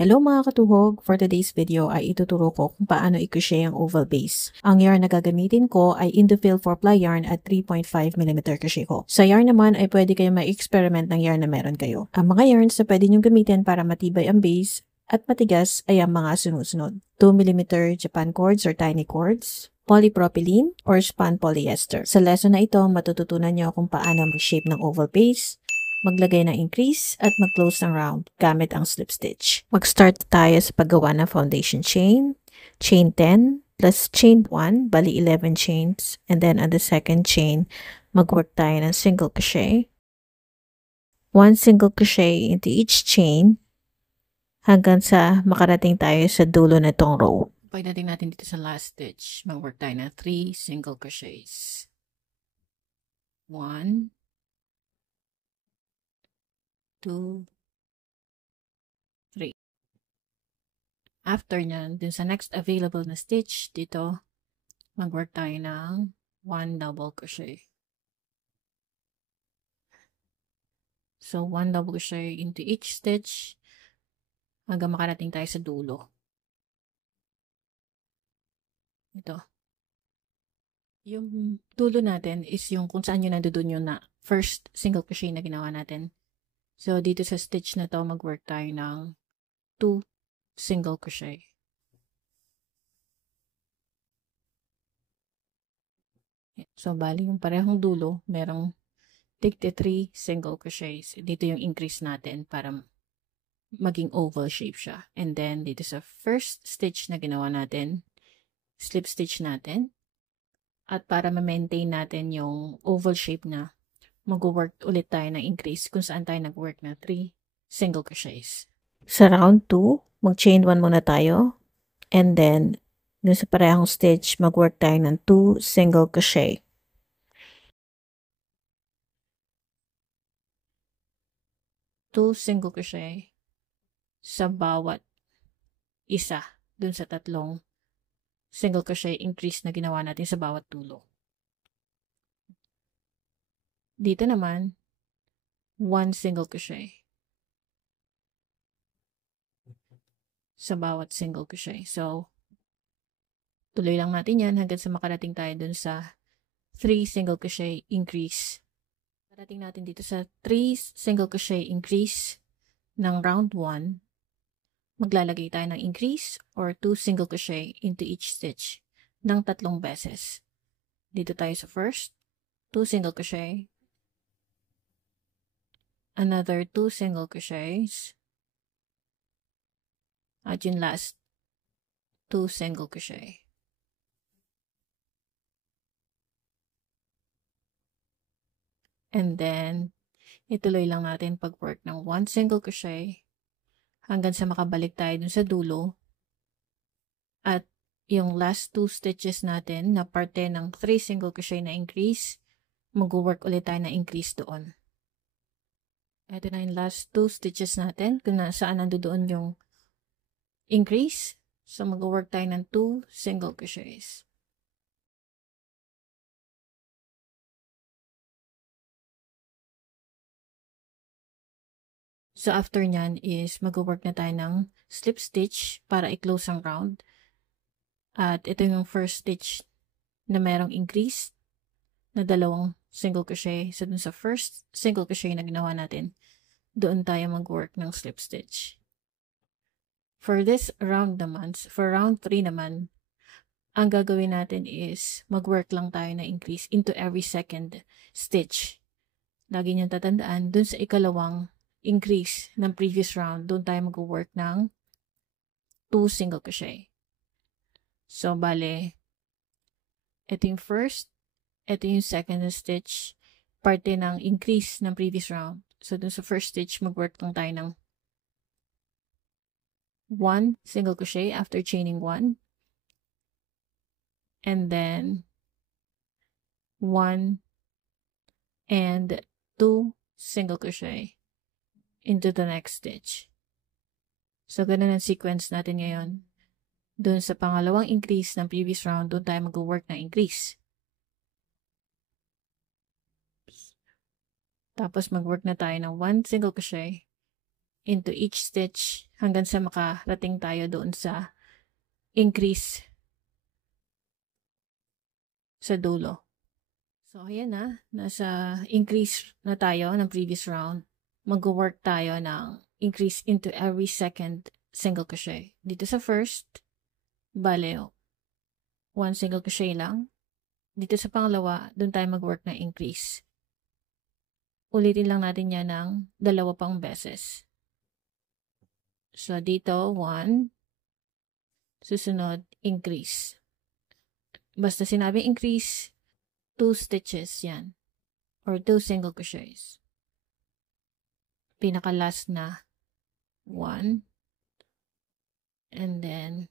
Hello mga katuhog! For today's video ay ituturo ko kung paano i-crochet ang oval base. Ang yarn na gagamitin ko ay Indophil 4-ply yarn at 3.5mm crochet hook. Sa yarn naman ay pwede kayo ma-experiment ng yarn na meron kayo. Ang mga yarns na pwede nyo gamitin para matibay ang base at matigas ay ang mga sunod-sunod. 2mm Japan cords or tiny cords, polypropylene or spun polyester. Sa lesson na ito, matututunan nyo kung paano mag-shape ng oval base, maglagay ng increase at mag-close ng round gamit ang slip stitch. Mag-start tayo sa paggawa ng foundation chain. Chain 10 plus chain 1, bali 11 chains. And then on the second chain, mag-work tayo ng single crochet. 1 single crochet into each chain hanggang sa makarating tayo sa dulo na itong row. Pagdating natin dito sa last stitch, mag-work tayo ng 3 single crochets. 1, 2, 3. After nyan, dun sa next available na stitch, dito, mag-work tayo ng 1 double crochet. So, 1 double crochet into each stitch hanggang makarating tayo sa dulo. Ito. Yung dulo natin is yung kung saan yun nandoon yung na first single crochet na ginawa natin. So, dito sa stitch na to, mag-work tayo ng 2 single crochet. So, bali yung parehong dulo, merong tigti 3 single crochets. Dito yung increase natin para maging oval shape siya. And then, dito sa first stitch na ginawa natin, slip stitch natin. At para ma-maintain natin yung oval shape na, mag-work ulit tayo ng increase kung saan tayo nag-work na 3 single crochets. Sa round 2, mag-chain 1 muna tayo. And then, dun sa parehong stitch, mag-work tayo ng 2 single crochet. Two single crochet sa bawat isa dun sa tatlong single crochet increase na ginawa natin sa bawat dulo. Dito naman, 1 single crochet sa bawat single crochet. So, tuloy lang natin yan hanggang sa makarating tayo dun sa 3 single crochet increase. Parating natin dito sa 3 single crochet increase ng round 1, maglalagay tayo ng increase or 2 single crochet into each stitch ng 3 beses. Dito tayo sa first, 2 single crochet, another 2 single crochets, at yung last, 2 single crochet. And then, ituloy lang natin pag-work ng 1 single crochet hanggang sa makabalik tayo dun sa dulo. At yung last 2 stitches natin na parte ng 3 single crochet na increase, mag-work ulit tayo na increase doon. Ito na yung last 2 stitches natin kung saan nandoon yung increase. So, mag-work tayo ng 2 single crochets. So, after nyan is mag-work na tayo ng slip stitch para i-close ang round. At ito yung first stitch na merong increase na 2 single crochet. So, dun sa first single crochet na ginawa natin, doon tayo mag-work ng slip stitch. For this round naman, for round 3 naman, ang gagawin natin is mag-work lang tayo na increase into every second stitch. Lagi niyong tatandaan, dun sa ikalawang increase ng previous round, doon tayo mag-work ng 2 single crochet. So, bale, ito yung first, ito yung second stitch, parte ng increase ng previous round. So, dun sa first stitch, mag-work lang tayo ng 1 single crochet after chaining 1. And then, 1 and 2 single crochet into the next stitch. So, ganun ang sequence natin ngayon. Doon sa pangalawang increase ng previous round, doon tayo mag-work na increase. Tapos, mag-work na tayo ng 1 single crochet into each stitch hanggang sa makarating tayo doon sa increase sa dulo. So, ayan na. Nasa increase na tayo ng previous round. Mag-work tayo ng increase into every second single crochet. Dito sa first, bale, 1 single crochet lang. Dito sa pangalawa, doon tayo mag-work ng increase. Ulitin lang natin yan ng 2 pang beses. So, dito, 1. Susunod, increase. Basta sinabi increase, 2 stitches yan. Or 2 single crochets. Pinaka-last na, 1. And then,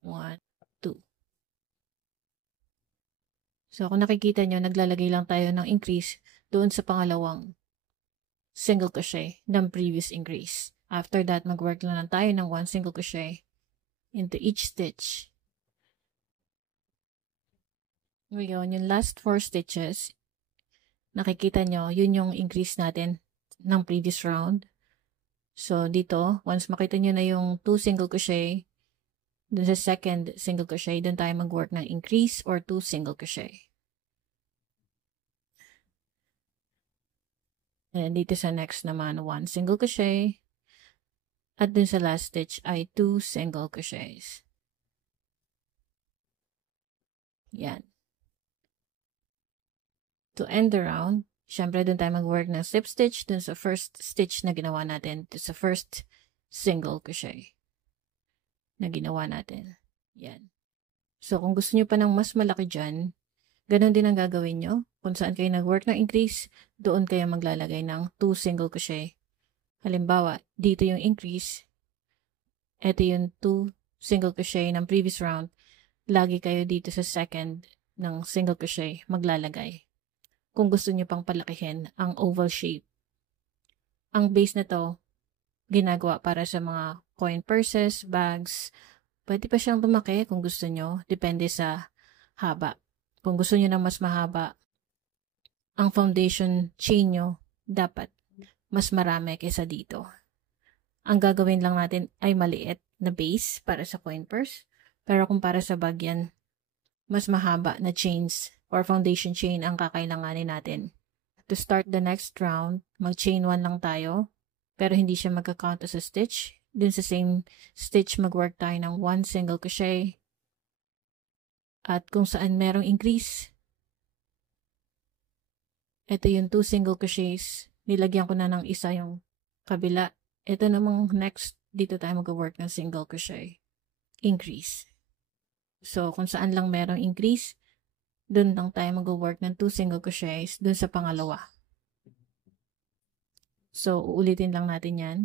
1, 2. So, kung nakikita nyo, naglalagay lang tayo ng increase doon sa pangalawang single crochet ng previous increase. After that, mag-work lang tayo ng 1 single crochet into each stitch. Ngayon, yung last 4 stitches, nakikita nyo, yun yung increase natin ng previous round. So, dito, once makita nyo na yung 2 single crochet, dun sa second single crochet, dun tayo mag-work ng increase or 2 single crochet. And dito sa next naman, 1 single crochet. At dun sa last stitch ay 2 single crochets. Yan. To end the round, syempre dun tayo mag-work ng slip stitch dun sa first stitch na ginawa natin, to sa first single crochet na ginawa natin. Yan. So, kung gusto nyo pa ng mas malaki dyan, ganun din ang gagawin nyo. Kung saan kayo nag-work ng increase, doon kayo maglalagay ng 2 single crochet. Halimbawa, dito yung increase, ito yung 2 single crochet ng previous round, lagi kayo dito sa second ng single crochet maglalagay. Kung gusto nyo pang palakihin ang oval shape. Ang base na to, ginagawa para sa mga coin purses, bags. Pwede pa siyang lumaki kung gusto nyo. Depende sa haba. Kung gusto nyo na mas mahaba, ang foundation chain nyo dapat mas marami kaysa dito. Ang gagawin lang natin ay maliit na base para sa coin purse. Pero kung para sa bag yan, mas mahaba na chains or foundation chain ang kakailanganin natin. To start the next round, mag-chain 1 lang tayo. Pero hindi siya magka-count as a stitch. Dun sa same stitch, mag-work tayo ng 1 single crochet. At kung saan merong increase, ito yung 2 single crochets. Nilagyan ko na ng isa yung kabila. Ito namang next, dito tayo mag-work ng single crochet. Increase. So, kung saan lang merong increase, dun lang tayo mag-work ng 2 single crochets dun sa pangalawa. So, uulitin lang natin yan.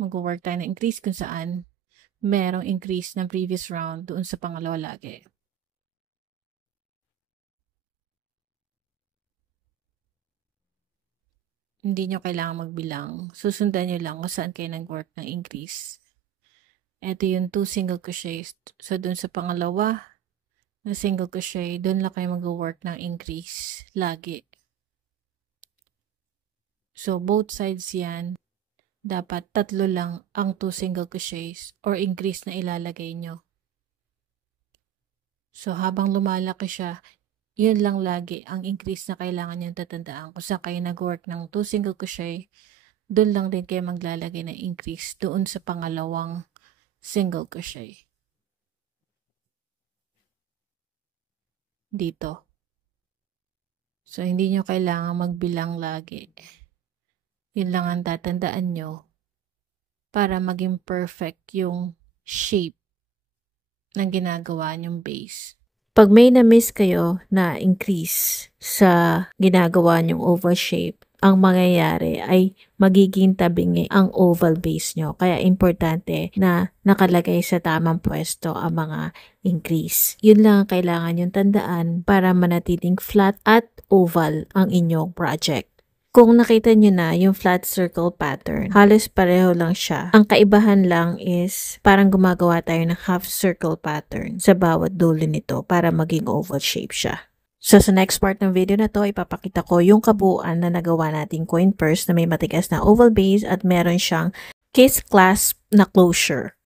Mag-work tayo ng increase kung saan merong increase ng previous round doon sa pangalawa lagi. Hindi nyo kailangan magbilang. Susundan nyo lang kung saan kayo nag-work ng increase. Ito yung 2 single crochets. So, dun sa pangalawa na single crochet, dun lang kayo mag-work ng increase. Lagi. So, both sides yan. Dapat 3 lang ang 2 single crochets or increase na ilalagay nyo. So, habang lumalaki siya, yun lang lagi ang increase na kailangan nyo tatandaan. Kung saan kayo nag-work ng 2 single crochet, dun lang din kayo maglalagay ng increase doon sa pangalawang single crochet. Dito. So, hindi nyo kailangan magbilang lagi. Yun lang ang tatandaan nyo para maging perfect yung shape ng ginagawa nyong base. Pag may na-miss kayo na increase sa ginagawa nyong oval shape, ang mangyayari ay magiging tabingi ang oval base nyo. Kaya importante na nakalagay sa tamang pwesto ang mga increase. Yun lang ang kailangan yung tandaan para manatiling flat at oval ang inyong project. Kung nakita nyo na yung flat circle pattern, halos pareho lang siya. Ang kaibahan lang is parang gumagawa tayo ng half circle pattern sa bawat dulo nito para maging oval shape siya. So, sa next part ng video na to, ipapakita ko yung kabuuan na nagawa nating coin purse na may matigas na oval base at meron siyang kiss clasp na closure.